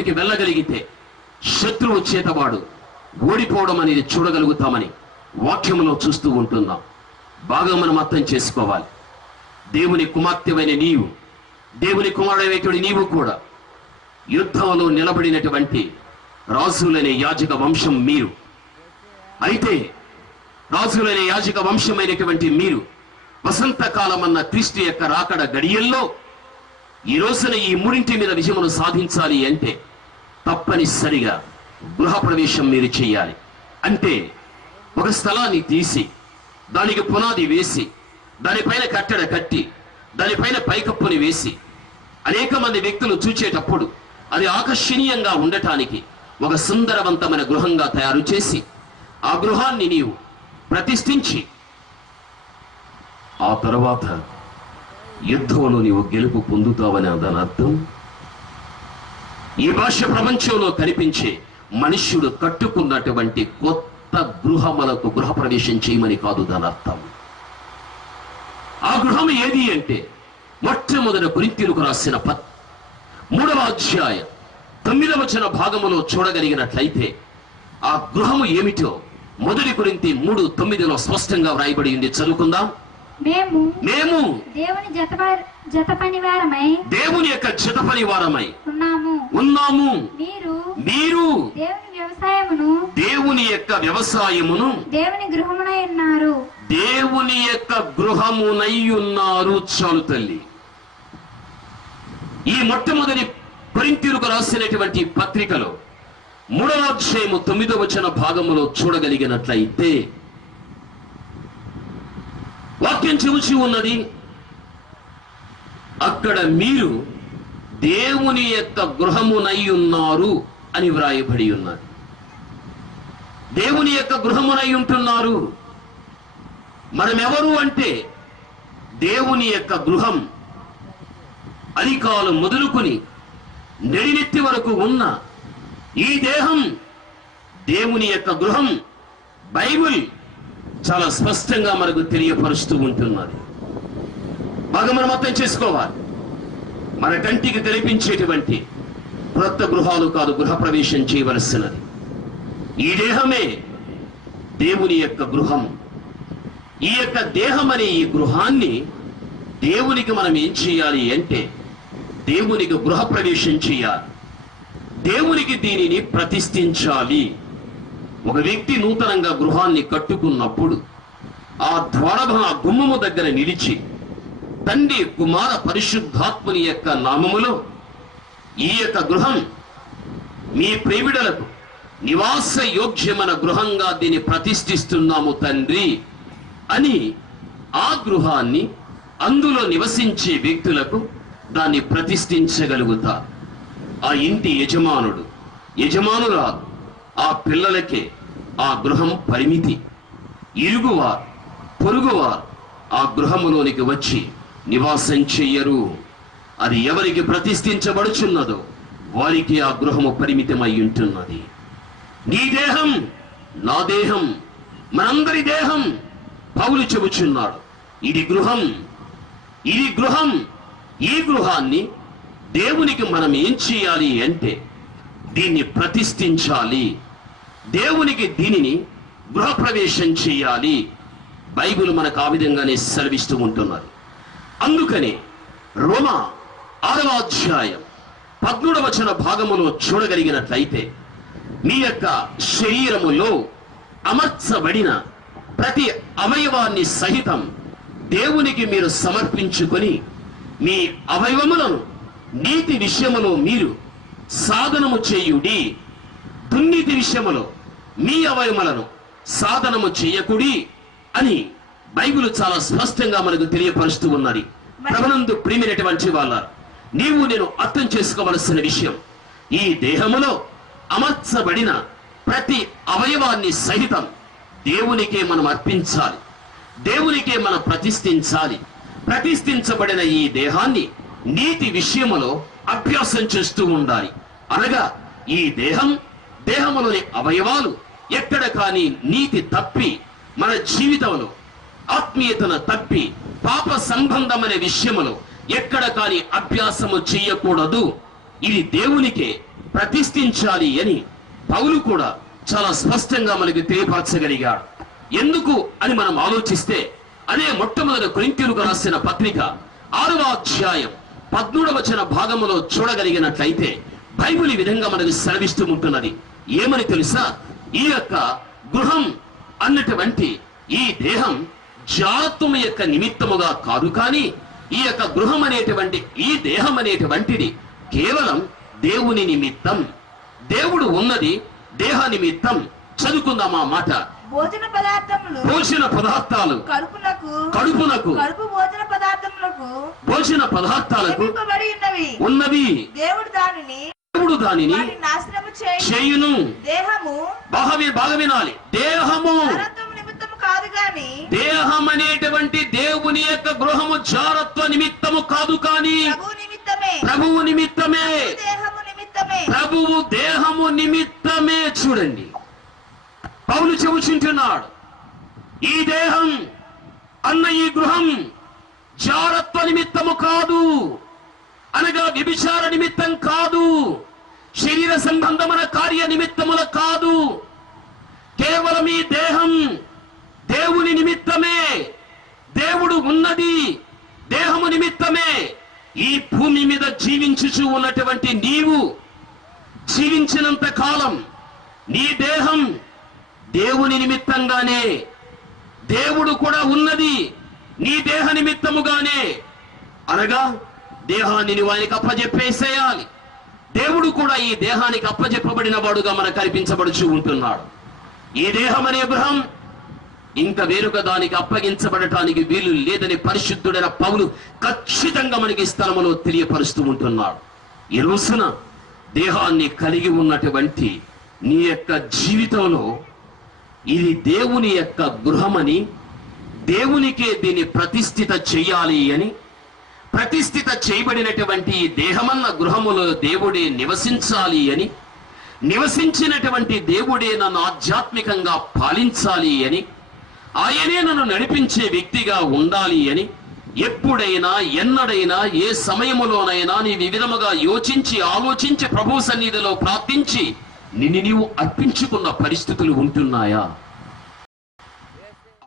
గృహంలోనికి వెళ్ళగలిగితే శత్రువు చేతవాడు ఓడిపోవడం అనేది చూడగలుగుతామని వాక్యములో చూస్తూ ఉంటున్నాం. బాగా మనం అర్థం చేసుకోవాలి. దేవుని కుమార్తెవైన నీవు, దేవుని కుమారుడైనటువంటి నీవు కూడా యుద్ధంలో నిలబడినటువంటి రాజులనే యాజక వంశం మీరు. అయితే రాజులనే యాజక వంశమైనటువంటి మీరు వసంతకాలం అన్న క్రీస్తు యొక్క రాకడ గడియల్లో ఈ రోజున ఈ మూడింటి మీద విజయమును సాధించాలి అంటే తప్పనిసరిగా గృహ ప్రవేశం మీరు చేయాలి. అంటే ఒక స్థలాన్ని తీసి దానికి పునాది వేసి దానిపైన కట్టడ కట్టి దానిపైన పైకప్పుని వేసి అనేక మంది వ్యక్తులు చూచేటప్పుడు అది ఆకర్షణీయంగా ఉండటానికి ఒక సుందరవంతమైన గృహంగా తయారు చేసి ఆ గృహాన్ని నీవు ప్రతిష్ఠించి ఆ తర్వాత యుద్ధంలో నీవు గెలుపు పొందుతావని దాని అర్థం. ఈ భాష ప్రపంచంలో కనిపించే మనుష్యుడు కట్టుకున్నటువంటి కొత్త గృహములకు గృహప్రవేశం చేయమని కాదు దాని అర్థం. ఆ గృహం ఏది అంటే మొట్టమొదటి కొరింథీయులకు రాసిన 3వ అధ్యాయం 9వ వచన భాగములో చూడగలిగినట్లయితే ఆ గృహము ఏమిటో 1 కొరింథీ 3:9లో స్పష్టంగా వ్రాయబడి ఉంది. చదువుకుందాం. మేము దేవుని యొక్క జత పనివారమై ఉన్నాము. మీరు దేవుని యొక్క వ్యవసాయమును దేవుని యొక్క గృహమునై ఉన్నారు. చాలు తల్లి. ఈ మొట్టమొదటి కొరింథీయులకు రాసినటువంటి పత్రికలో 3వ అధ్యాయము 9వ వచన భాగములో చూడగలిగినట్లయితే వాక్యం చెబుతూ ఉన్నది, అక్కడ మీరు దేవుని యొక్క గృహమునై ఉన్నారు అని వ్రాయబడి ఉన్నది. దేవుని యొక్క గృహమునై ఉంటున్నారు. మనమెవరు అంటే దేవుని యొక్క గృహం అరికాలు మొదలుకొని నెడినెత్తి వరకు ఉన్న ఈ దేహం దేవుని యొక్క గృహం. బైబిల్ చాలా స్పష్టంగా మనకు తెలియపరుస్తూ ఉంటున్నది. బాగా మనం అర్థం చేసుకోవాలి. మన కంటికి తెలిపించేటువంటి క్రొత్త గృహాలు కాదు గృహ ప్రవేశం చేయవలసినది. ఈ దేహమే దేవుని యొక్క గృహం. ఈ యొక్క దేహం అనే ఈ గృహాన్ని దేవునికి మనం ఏం చేయాలి అంటే దేవునికి గృహ ప్రవేశం చేయాలి. దేవునికి దీనిని ప్రతిష్ఠించాలి. ఒక వ్యక్తి నూతనంగా గృహాన్ని కట్టుకున్నప్పుడు ఆ గుమ్మము దగ్గర నిలిచి తండ్రి కుమార పరిశుద్ధాత్ముని యొక్క నామములో ఈ యొక్క గృహం మీ ప్రేమిడలకు నివాస యోగ్యమైన గృహంగా దీన్ని ప్రతిష్ఠిస్తున్నాము తండ్రి అని ఆ గృహాన్ని అందులో నివసించే వ్యక్తులకు దాన్ని ప్రతిష్ఠించగలుగుతారు. ఆ ఇంటి యజమానురాలు ఆ పిల్లలకే ఆ గృహం పరిమితి. ఇరుగువారు పొరుగువారు ఆ గృహములోనికి వచ్చి నివాసం చెయ్యరు. అది ఎవరికి ప్రతిష్ఠించబడుచున్నదో వారికి ఆ గృహము పరిమితమై ఉంటున్నది. నీ దేహం నా దేహం మనందరి దేహం. పౌలు చెబుచున్నాడు, ఇది గృహం. ఈ గృహాన్ని దేవునికి మనం ఏం చేయాలి అంటే దీన్ని ప్రతిష్ఠించాలి. దేవునికి దీనిని గృహప్రవేశం చేయాలి. బైబిల్ మనకు ఆ విధంగానే సెలవిస్తూ ఉంటున్నది. అందుకని రోమా 6వ అధ్యాయం 13వ వచన భాగములో చూడగలిగినట్లయితే మీ యొక్క శరీరములో అమర్చబడిన ప్రతి అవయవాన్ని సహితం దేవునికి మీరు సమర్పించుకొని మీ అవయవములను నీతి విషయములో మీరు సాధనము చేయుడి. దుర్నీతి విషయములో మీ అవయవములను సాధనము చేయకుడి అని బైబిల్ చాలా స్పష్టంగా మనకు తెలియపరుస్తూ ఉన్నది. ప్రభునందు ప్రియమైనటువంటి వాళ్ళ, నీవు నేను అర్థం చేసుకోవలసిన విషయం, ఈ దేహములో అమర్చబడిన ప్రతి అవయవాన్ని సహితం దేవునికే మనం అర్పించాలి. దేవునికే మనం ప్రతిష్ఠించాలి. ప్రతిష్ఠించబడిన ఈ దేహాన్ని నీతి విషయములో అభ్యాసం చేస్తూ ఉండాలి. అనగా ఈ దేహములోని అవయవాలు ఎక్కడ కానీ నీతి తప్పి మన జీవితంలో ఆత్మీయతను తప్పి పాప సంబంధమైన విషయములో ఎక్కడ కానీ అభ్యాసము చేయకూడదు. ఇది దేవునికే ప్రతిష్ఠించాలి అని పౌలు కూడా చాలా స్పష్టంగా మనకి తెలియపరచగలిగాడు. ఎందుకు అని మనం ఆలోచిస్తే అదే మొట్టమొదటి కొరింథీయులకు రాసిన పత్రిక 6వ అధ్యాయం 13వ వచన భాగములో చూడగలిగినట్లయితే బైబిల్ ఈ విధంగా మనకు సెలవిస్తూ ఉంటున్నది. ఏమని తెలుసా? ఈ యొక్క గృహం అన్నటువంటి ఈ దేహం జాతుము యొక్క నిమిత్తముగా కాదు, కానీ ఈ యొక్క గృహం అనేటువంటి ఈ దేహం అనేటువంటిది కేవలం దేవుని నిమిత్తం. దేవుడు ఉన్నది దేహ నిమిత్తం. చదువుకుందాం ఆ మాట. భోజన పదార్థాలు కడుపునకు భోజన పదార్థాలకు ఉన్నవి. దేవుడు దానిని చేయును. బాగా వినాలి. దేహము దేహం అనేటువంటి దేవుని యొక్క గృహము జారత్వ నిమిత్తము కాదు, కానీ ప్రభువు నిమిత్తమే. ప్రభువు దేహము నిమిత్తమే. చూడండి, పౌలు చెబుచుంటున్నాడు, ఈ దేహం అన్న ఈ గృహం జారత్వ నిమిత్తము కాదు, అనగా వ్యభిచార నిమిత్తం కాదు, శరీర సంబంధమైన కార్య నిమిత్తముల కాదు. కేవలం ఈ దేహం దేవుని నిమిత్తమే. దేవుడు ఉన్నది దేహము నిమిత్తమే. ఈ భూమి మీద జీవించుచు ఉన్నటువంటి నీవు జీవించినంత కాలం నీ దేహం దేవుని నిమిత్తంగానే. దేవుడు కూడా ఉన్నది నీ దేహ నిమిత్తముగానే. అనగా దేహాన్ని నువ్వు ఆయనకి అప్పజెప్పేసేయాలి. దేవుడు కూడా ఈ దేహానికి అప్పజెప్పబడిన వాడుగా మనకు కనిపించబడుచు ఉంటున్నాడు. ఈ దేహం అనే గృహం ఇంకా వేరొక దానికి అప్పగించబడటానికి వీలు లేదని పరిశుద్ధుడైన పౌలు ఖచ్చితంగా మనకి స్థలములో తెలియపరుస్తూ ఉంటున్నాడు. ఈ రోజున దేహాన్ని కలిగి ఉన్నటువంటి నీ యొక్క జీవితంలో ఇది దేవుని యొక్క గృహమని, దేవునికే దీన్ని ప్రతిష్ఠిత చెయ్యాలి అని, ప్రతిష్ఠిత చేయబడినటువంటి ఈ దేహమన్న గృహములో దేవుడే నివసించాలి అని, నివసించినటువంటి దేవుడే నన్ను ఆధ్యాత్మికంగా పాలించాలి అని, ఆయనే నన్ను నడిపించే వ్యక్తిగా ఉండాలి అని ఎప్పుడైనా ఎన్నడైనా ఏ సమయములోనైనా నీ వివిధముగా యోచించి ఆలోచించి ప్రభు సన్నిధిలో ప్రార్థించి నిన్ను నీవు అర్పించుకున్న పరిస్థితులు ఉంటున్నాయా?